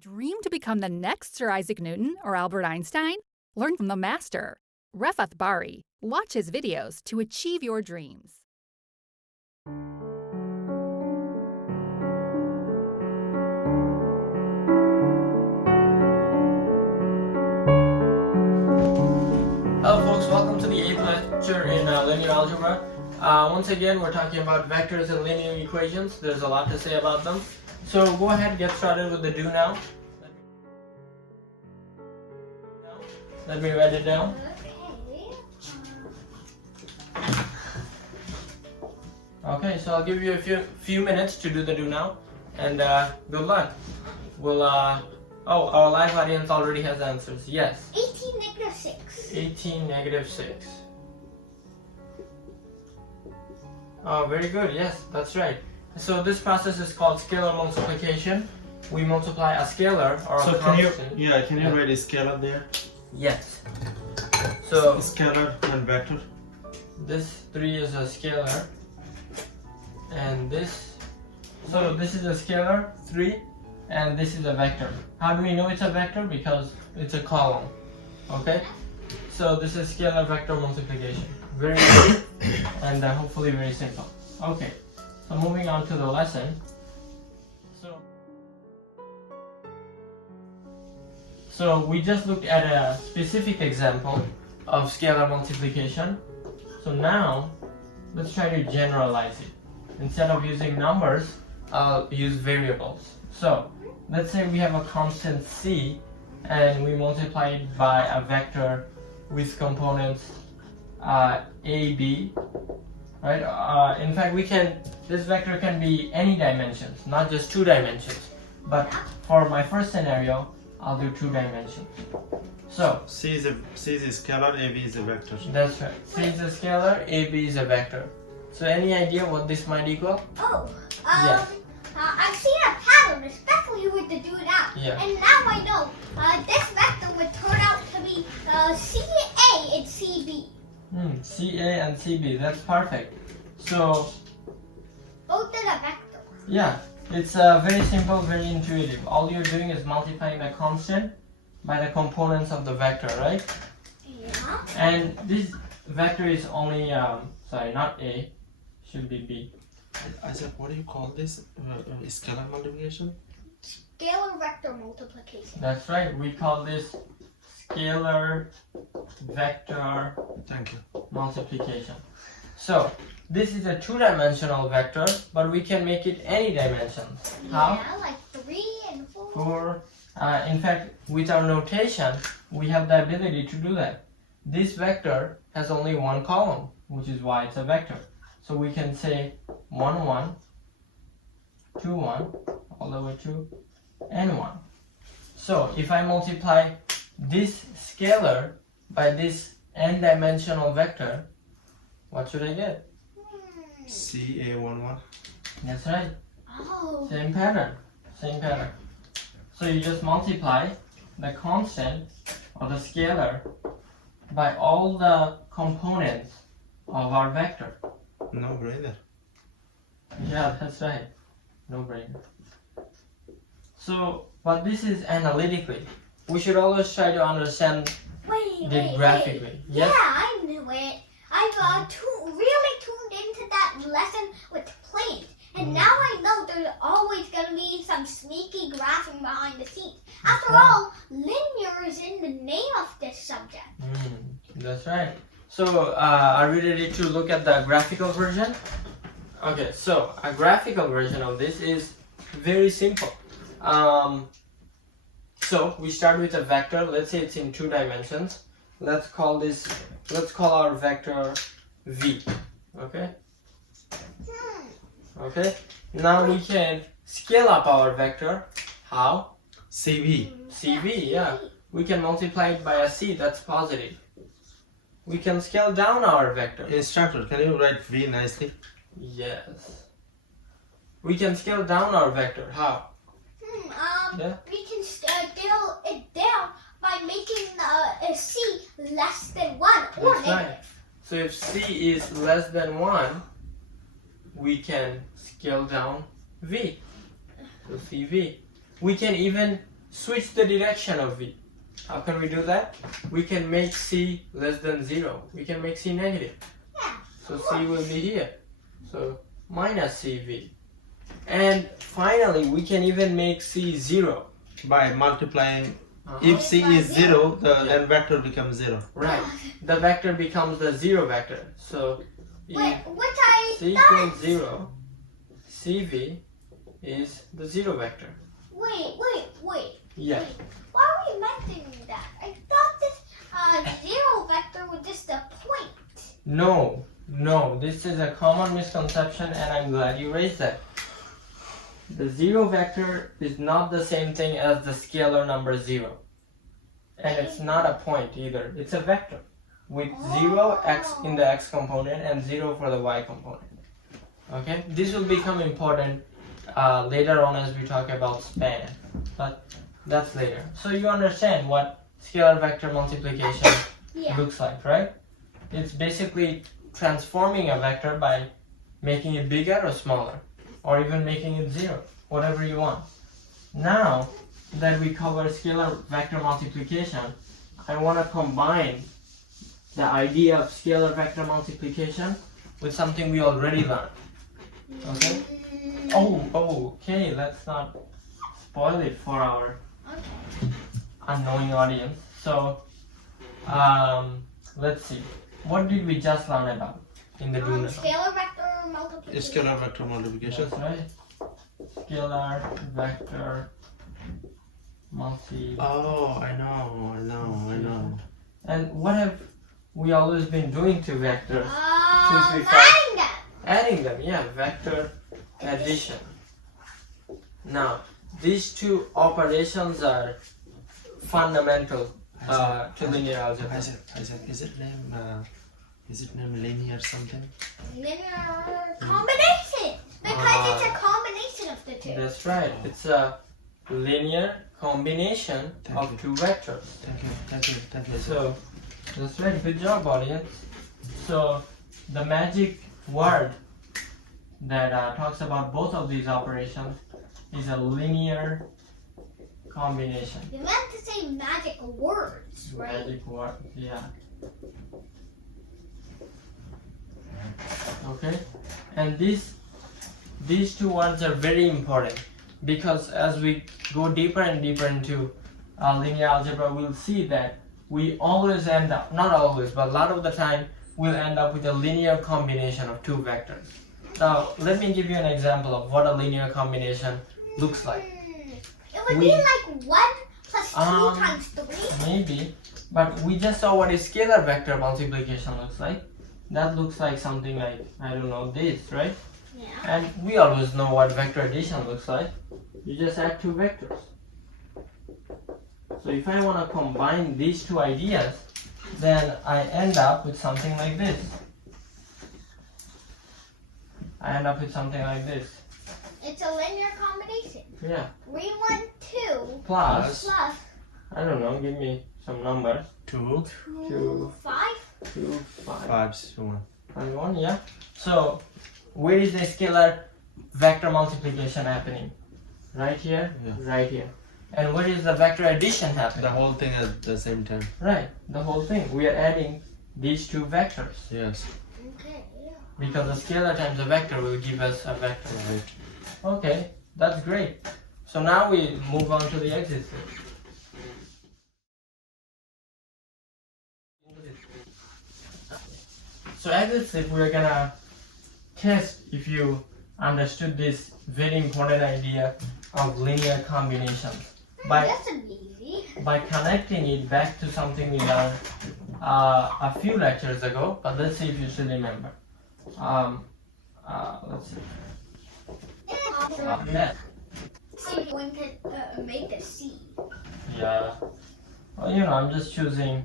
Dream to become the next Sir Isaac Newton or Albert Einstein? Learn from the master. Refat Bari. Watch his videos to achieve your dreams. Hello folks, welcome to the 8th lecture in linear algebra. Once again, we're talking about vectors and linear equations. There's a lot to say about them. So go ahead and get started with the do now. Let me write it down. Okay, so I'll give you a few minutes to do the do now, and good luck. We'll oh, our live audience already has answers. Yes. 18 negative 6. 18 negative 6. Oh, very good. Yes, that's right. So this process is called scalar multiplication. We multiply a scalar or a constant. Can you write a scalar there? Yes. So Scalar and vector. this 3 is a scalar, and this. So this is a scalar 3, and this is a vector. How do we know it's a vector? Because it's a column. Okay. So this is scalar vector multiplication. Very good, and hopefully very simple. Okay. So moving on to the lesson. So we just looked at a specific example of scalar multiplication. So now let's try to generalize it. Instead of using numbers, I'll use variables. So let's say we have a constant c and we multiply it by a vector with components a, b, right? In fact, this vector can be any dimensions, not just 2 dimensions. But for my first scenario, I'll do 2 dimensions. So C is a scalar, AB is a vector. that's right. C is a scalar, AB is a vector. So any idea what this might equal? Oh, Yes. I've seen a pattern, especially with the do now. Yeah. And now I know this vector would turn out to be CA and CB. CA and CB, that's perfect. So Both is a vector. yeah, it's very simple, very intuitive. All you're doing is multiplying the constant by the components of the vector, right? Yeah. And this vector is only, sorry, not A, should be B. Isaac, what do you call this? Scalar multiplication? Scalar vector multiplication. That's right, we call this scalar vector Thank you. multiplication. So this is a 2-dimensional vector, but we can make it any dimensions. How? Yeah, like 3 and 4. 4. In fact, with our notation, we have the ability to do that. This vector has only one column, which is why it's a vector. So we can say 1, 1, 2, 1, all the way to n1. So if I multiply this scalar by this n-dimensional vector, what should I get? CA11. That's right. Oh. Same pattern. Same pattern. So you just multiply the constant or the scalar by all the components of our vector. No brainer. Yeah, that's right. No brainer. So, but this is analytically. We should always try to understand it graphically. Yes? Yeah, I knew it. I've really tuned into that lesson with planes. And now I know there's always going to be some sneaky graphing behind the scenes. After all, linear is in the name of this subject. That's right. So, are we ready to look at the graphical version? Okay, so a graphical version of this is very simple. So we start with a vector. Let's say it's in 2 dimensions. Let's call our vector v. Okay. Okay. Now we can scale up our vector. How? CV. CV. Yeah. We can multiply it by a c. That's positive. We can scale down our vector. Instructor, can you write V nicely? Yes. We can scale down our vector. How? Yeah. We can scale it down by making a c less than 1 or That's negative. right. So if c is less than 1, we can scale down v. So CV. We can even switch the direction of v. How can we do that? We can make c less than 0. We can make c negative. Yeah. So c will be here. So minus cv. And finally, we can even make c 0. By multiplying, if c is 0, then vector becomes 0. Right. The vector becomes the 0 vector. So Wait, if which I c thought. equals 0, cv is the 0 vector. Wait. Yeah. Wait. Why are we mentioning that? I thought this 0 vector was just a point. No, this is a common misconception and I'm glad you raised that. The 0 vector is not the same thing as the scalar number 0. And it's not a point either. It's a vector with 0 x in the x component and 0 for the y component. Okay? This will become important later on as we talk about span. But that's later. So you understand what scalar vector multiplication Yeah. looks like, right? It's basically transforming a vector by making it bigger or smaller, or even making it 0, whatever you want. Now that we cover scalar vector multiplication, I want to combine the idea of scalar vector multiplication with something we already learned. Okay? Okay, let's not spoil it for our Okay. unknowing audience. So, let's see. What did we just learn about in the do Scalar vector multiplication. Scalar vector multiplication. That's right. Scalar vector multi. Oh, I know. And what have we always been doing to vectors? Since we Adding them. Adding them, yeah, vector addition. Now, these two operations are fundamental to linear algebra. Isaac, is it named linear something? Linear combination. Because it's a combination of the two. That's right. It's a linear combination Thank of you. two vectors. Thank you. So, that's right. Good job, audience. So, the magic word that talks about both of these operations is a linear combination. You meant to say magic words, right? Magic word, yeah. Okay, and these two words are very important because as we go deeper and deeper into linear algebra, we'll see that we always end up, not always, but a lot of the time, we'll end up with a linear combination of two vectors. Now, let me give you an example of what a linear combination looks like. It would be like 1 plus 2 times 3. Maybe, but we just saw what a scalar vector multiplication looks like. That looks like something like, I don't know, this, right? Yeah. And we always know what vector addition looks like. You just add two vectors. So if I want to combine these two ideas, then I end up with something like this. It's a linear combination. Yeah. 3, 1, 2 Plus, plus I don't know, give me some numbers. 2, 2, 5. 2, 5. 5, 1. And 1, yeah. So, where is the scalar vector multiplication happening? Right here, Yeah. right here. And where is the vector addition happening? The whole thing at the same time. Right, the whole thing. We are adding these two vectors. Yes. Okay, yeah. Because the scalar times a vector will give us a vector. Right. Okay, that's great. So now we move on to the exit step. So exit step, we're gonna test if you understood this very important idea of linear combinations That's easy. by connecting it back to something we learned a few lectures ago. But let's see if you still remember. Let's see. Yeah. So you're going to make a C. Yeah. Well, you know, I'm just choosing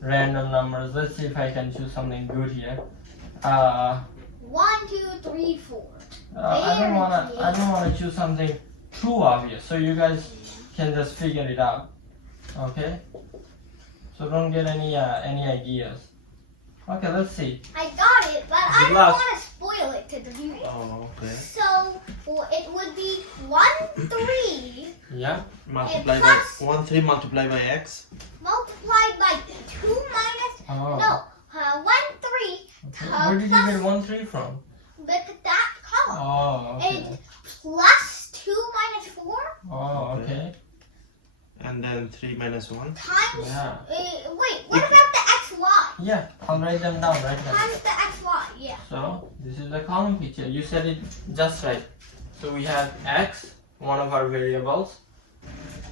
random numbers. Let's see if I can choose something good here. 1, 2, 3, 4. I don't wanna choose something too obvious, so you guys can just figure it out. Okay? So don't get any ideas. Okay, let's see. I got it, but I Good don't luck. want to spoil boil it to the period. Oh, okay. So it would be 1, 3 Yeah. Multiply by plus- 1 3 multiply by x. multiplied by 2 minus, Oh. no, 1, 3 Okay. Where did you get 1, 3 from? look at that column. Oh, okay. And plus 2 minus 4 Oh, okay. And then 3 minus 1. times, Yeah. wait, what about the xy? Yeah, I'll write them down right now. Times the xy, yeah. So this is the column picture. You said it just right. So we have x, one of our variables,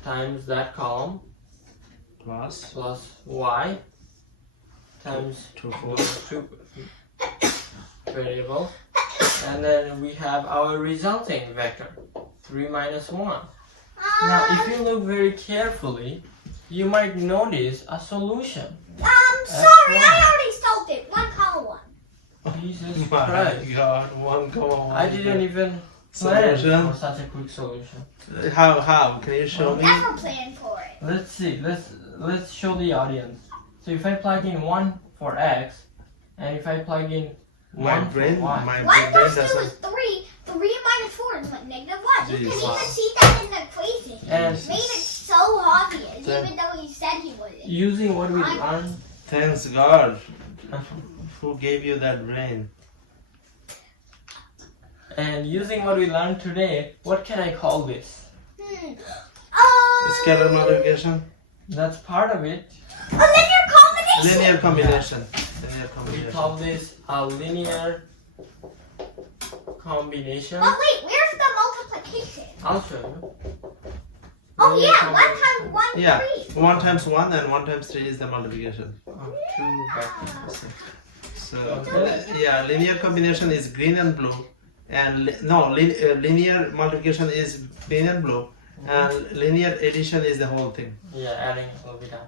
times that column Plus plus y times 2 4. two variable, and then we have our resulting vector, 3 minus 1. Now, if you look very carefully, you might notice a solution. Sorry, I already solved it. 1, 1. Jesus My Christ! God, 1, I didn't even plan Solution? for such a quick solution. How? Can you show me? Never planned for it. Let's see. Let's show the audience. So if I plug in 1 for x, and if I plug in My 1 brain, for y, my 1 brain plus 2 doesn't. is 3. 3 minus 4 is negative 1. You can Jeez. even see that in the equation. and Made it so obvious, Then- even though he said he wouldn't. using what we learned, Thanks God. Who gave you that brain? and using what we learned today, what can I call this? Scalar multiplication? That's part of it. A linear combination. Linear combination. Linear We combination. call this a linear combination. But wait, where's the multiplication? I'll show you. Oh Linear yeah, 1 combination times 1, Yeah. 3. 1 times 1 and 1 times 3 is the multiplication. Of two vectors. So, Okay. yeah, linear combination is green and blue. And linear multiplication is green and blue. And linear addition is the whole thing. Yeah, adding will be done.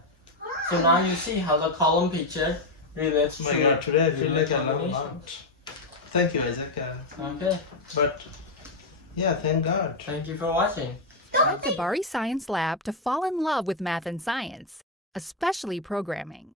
So now you see how the column picture relates Oh my to God, today I feel linear like I learned a combination. lot. Thank you, Isaac. Okay, But, yeah, thank God. thank you for watching. Come to Bari Science Lab to fall in love with math and science, especially programming.